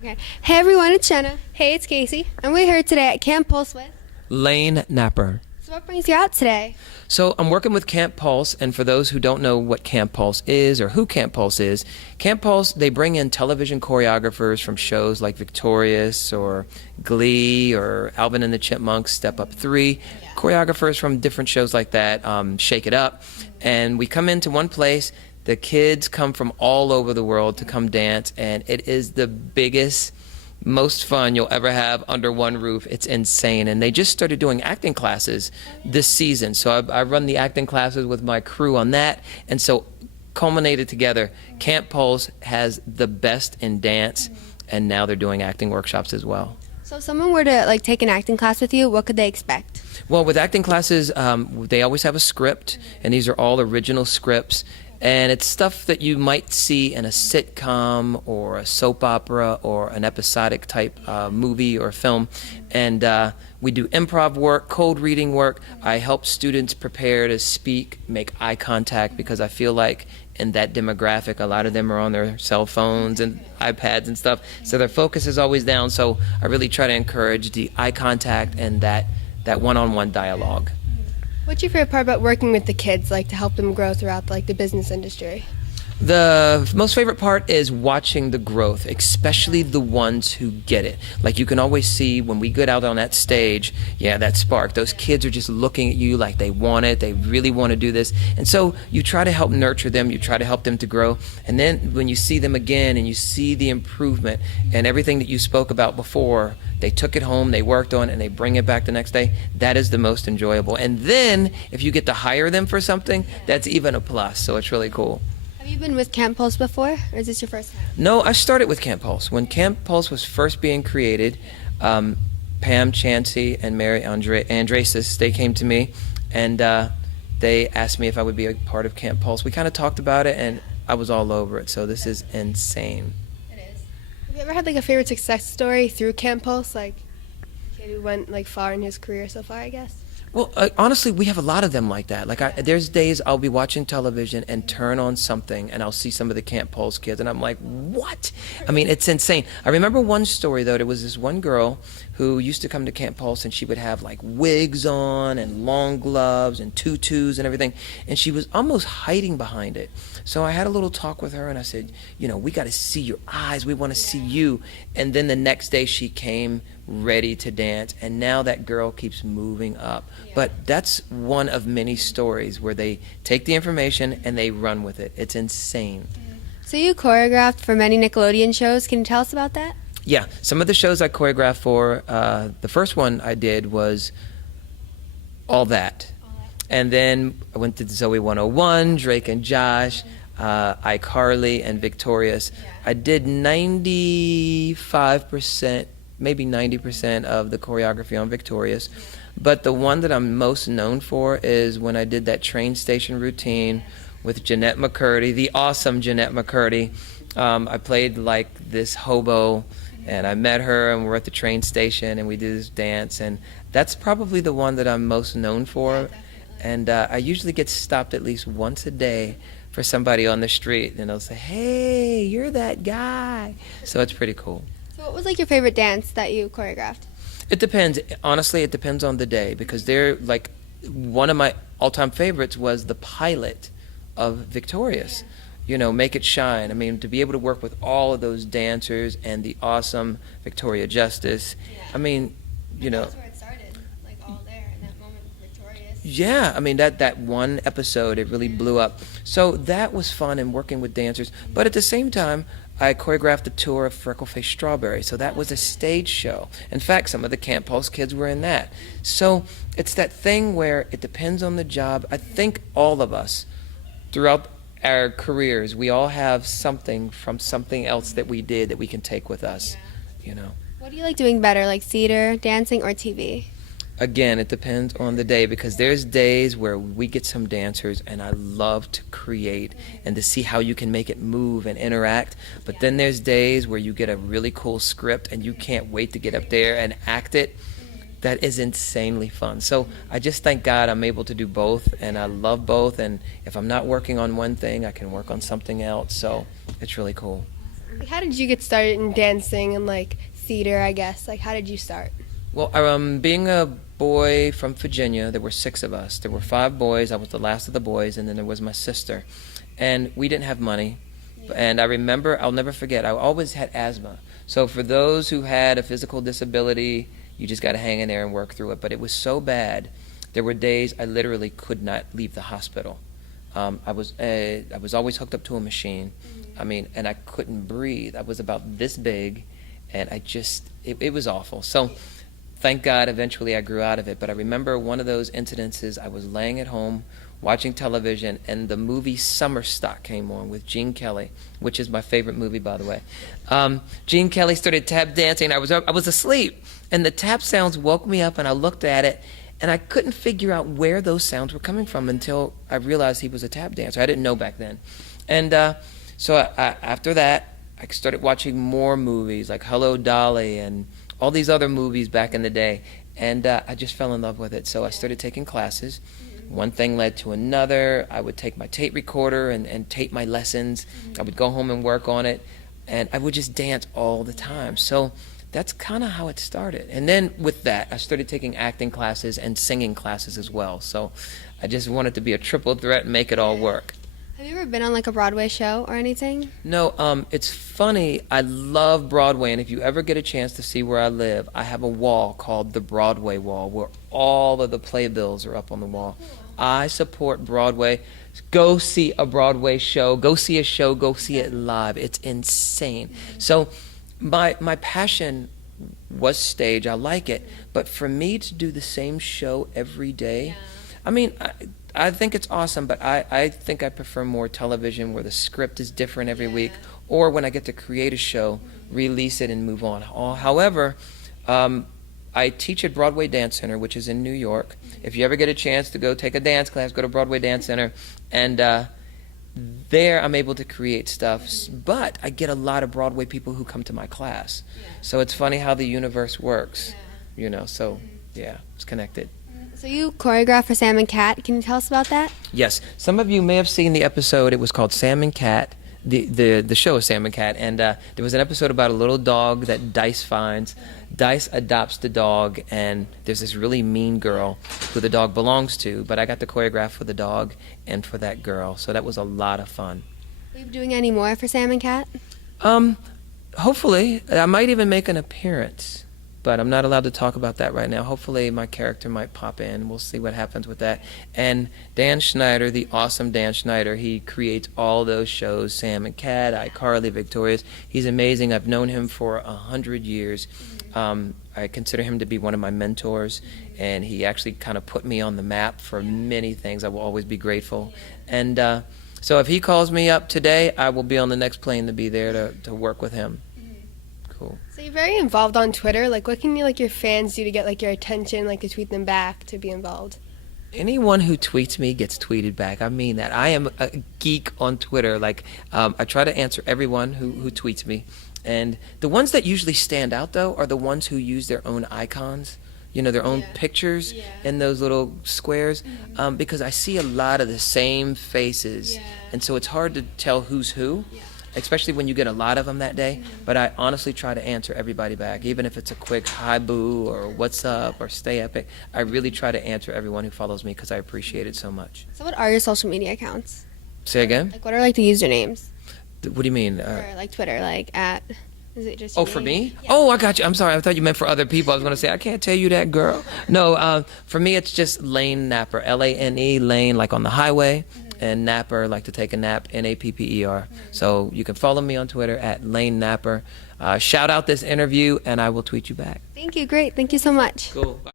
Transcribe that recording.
Okay. Hey everyone, it's Jenna. Hey, it's Casey. And we're here today at Camp Pulse with. Lane Napper. So what brings you out today? So I'm working with Camp Pulse, and for those who don't know what Camp Pulse is or who Camp Pulse is, Camp Pulse, they bring in television choreographers from shows like Victorious or Glee or Alvin and the Chipmunks, Step Up 3, choreographers from different shows like that, Shake It Up, and we come into one place. The kids come from all over the world to come dance, and it is the biggest, most fun you'll ever have under one roof. It's insane. And they just started doing acting classes this season. So I run the acting classes with my crew on that. And so culminated together, Camp Pulse has the best in dance, and now they're doing acting workshops as well. So if someone were to take an acting class with you, what could they expect? Well, with acting classes, they always have a script, and these are all original scripts. And it's stuff that you might see in a sitcom or a soap opera or an episodic type movie or film. And we do improv work, code reading work. I help students prepare to speak, make eye contact, because I feel like in that demographic, a lot of them are on their cell phones and iPads and stuff. So their focus is always down. So I really try to encourage the eye contact and that one-on-one dialogue. What's your favorite part about working with the kids, to help them grow throughout the business industry? The most favorite part is watching the growth, especially the ones who get it. Like you can always see when we get out on that stage, that spark. Those kids are just looking at you like they want it. They really want to do this. And so you try to help nurture them. You try to help them to grow. And then when you see them again and you see the improvement and everything that you spoke about before, they took it home, they worked on it, and they bring it back the next day, that is the most enjoyable. And then if you get to hire them for something, that's even a plus. So it's really cool. Have you been with Camp Pulse before, or is this your first time? No, I started with Camp Pulse. When Camp Pulse was first being created, Pam Chansey and Mary Andrasis, they came to me, and they asked me if I would be a part of Camp Pulse. We kind of talked about it, and I was all over it, so this is insane. It is. Have you ever had a favorite success story through Camp Pulse, a kid who went far in his career so far, I guess? Well, honestly, we have a lot of them like that. There's days I'll be watching television and turn on something, and I'll see some of the Camp Pulse kids, and I'm like, what? I mean, it's insane. I remember one story, though. There was this one girl who used to come to Camp Pulse, and she would have, wigs on and long gloves and tutus and everything, and she was almost hiding behind it. So I had a little talk with her, and I said, we got to see your eyes. We want to see you. And then the next day she came ready to dance, and now that girl keeps moving up. But that's one of many stories where they take the information and they run with it. It's insane. So you choreographed for many Nickelodeon shows. Can you tell us about that? Yeah, some of the shows I choreographed for, the first one I did was All That. And then I went to Zoe 101, Drake and Josh, iCarly, and Victorious. I did 95%, maybe 90% of the choreography on Victorious. But the one that I'm most known for is when I did that train station routine with Jeanette McCurdy, the awesome Jeanette McCurdy. I played this hobo, and I met her, and we're at the train station, and we did this dance, and that's probably the one that I'm most known for. And I usually get stopped at least once a day for somebody on the street, and they'll say, "Hey, you're that guy." So it's pretty cool. So what was your favorite dance that you choreographed? It depends. Honestly, it depends on the day, because one of my all-time favorites was the pilot of Victorious. Make It Shine. I mean, to be able to work with all of those dancers and the awesome Victoria Justice. I mean, That's where it started, all there in that moment with Victorious. Yeah, I mean, that one episode, it really blew up. So that was fun, and working with dancers. But at the same time, I choreographed the tour of Freckleface Strawberry, so that was a stage show. In fact, some of the Camp Pulse kids were in that. So it's that thing where it depends on the job. I think all of us, throughout our careers, we all have something from something else that we did that we can take with us, What do you like doing better, theater, dancing, or TV? Again, it depends on the day, because there's days where we get some dancers and I love to create and to see how you can make it move and interact. But then there's days where you get a really cool script and you can't wait to get up there and act it. That is insanely fun. So I just thank God I'm able to do both, and I love both. And if I'm not working on one thing, I can work on something else. So it's really cool. Like, how did you get started in dancing and like theater? I guess like how did you start? Well, being a boy from Virginia, there were 6 of us. There were 5 boys. I was the last of the boys, and then there was my sister. And we didn't have money. And I remember, I'll never forget, I always had asthma. So for those who had a physical disability, you just got to hang in there and work through it. But it was so bad, there were days I literally could not leave the hospital. I was always hooked up to a machine. I mean, and I couldn't breathe. I was about this big, and it was awful. So thank God eventually I grew out of it. But I remember one of those incidences, I was laying at home watching television, and the movie Summer Stock came on with Gene Kelly, which is my favorite movie, by the way. Gene Kelly started tap dancing. I was asleep, and the tap sounds woke me up, and I looked at it, and I couldn't figure out where those sounds were coming from until I realized he was a tap dancer. I didn't know back then. And so after that, I started watching more movies like Hello, Dolly, and all these other movies back in the day, and I just fell in love with it. So I started taking classes. One thing led to another. I would take my tape recorder and tape my lessons. I would go home and work on it, and I would just dance all the time. So that's kind of how it started. And then with that, I started taking acting classes and singing classes as well. So I just wanted to be a triple threat and make it all work. Have you ever been on like a Broadway show or anything? No, it's funny. I love Broadway, and if you ever get a chance to see where I live, I have a wall called the Broadway Wall, where all of the playbills are up on the wall. I support Broadway. Go see a Broadway show. Go see a show. Go see it live. It's insane. So my passion was stage. I like it, but for me to do the same show every day, I mean, I think it's awesome, but I think I prefer more television where the script is different every week, or when I get to create a show, release it and move on. However, I teach at Broadway Dance Center, which is in New York. If you ever get a chance to go take a dance class, go to Broadway Dance Center, and there I'm able to create stuff, but I get a lot of Broadway people who come to my class. So it's funny how the universe works, so yeah, it's connected. So you choreographed for Sam and Cat. Can you tell us about that? Yes. Some of you may have seen the episode. It was called Sam and Cat. The show is Sam and Cat. And there was an episode about a little dog that Dice finds. Dice adopts the dog, and there's this really mean girl who the dog belongs to. But I got to choreograph for the dog and for that girl. So that was a lot of fun. Are you doing any more for Sam and Cat? Hopefully. I might even make an appearance. But I'm not allowed to talk about that right now. Hopefully my character might pop in. We'll see what happens with that. And Dan Schneider, the awesome Dan Schneider, he creates all those shows, Sam and Cat, iCarly, Victorious. He's amazing. I've known him for 100 years. I consider him to be one of my mentors, and he actually kind of put me on the map for many things. I will always be grateful. And so if he calls me up today, I will be on the next plane to be there to work with him. Cool. So you're very involved on Twitter. Like, what can your fans do to get like your attention, like to tweet them back, to be involved? Anyone who tweets me gets tweeted back. I mean that. I am a geek on Twitter. Like, I try to answer everyone who tweets me. And the ones that usually stand out, though, are the ones who use their own icons, their own pictures in those little squares, because I see a lot of the same faces. And so it's hard to tell who's who. Especially when you get a lot of them that day. But I honestly try to answer everybody back, even if it's a quick hi boo or what's up or stay epic. I really try to answer everyone who follows me because I appreciate it so much. So what are your social media accounts? Say again? Like, what are like the usernames? What do you mean? Or like Twitter, like at, is it just Oh, your for name? me? Yeah. Oh, I got you. I'm sorry. I thought you meant for other people. I was going to say, I can't tell you that, girl. No, for me, it's just Lane Napper. L-A-N-E, Lane, like on the highway. And Napper, like to take a nap, N-A-P-P-E-R. So you can follow me on Twitter at Lane Napper. Shout out this interview, and I will tweet you back. Thank you. Great. Thank you so much. Cool. Bye.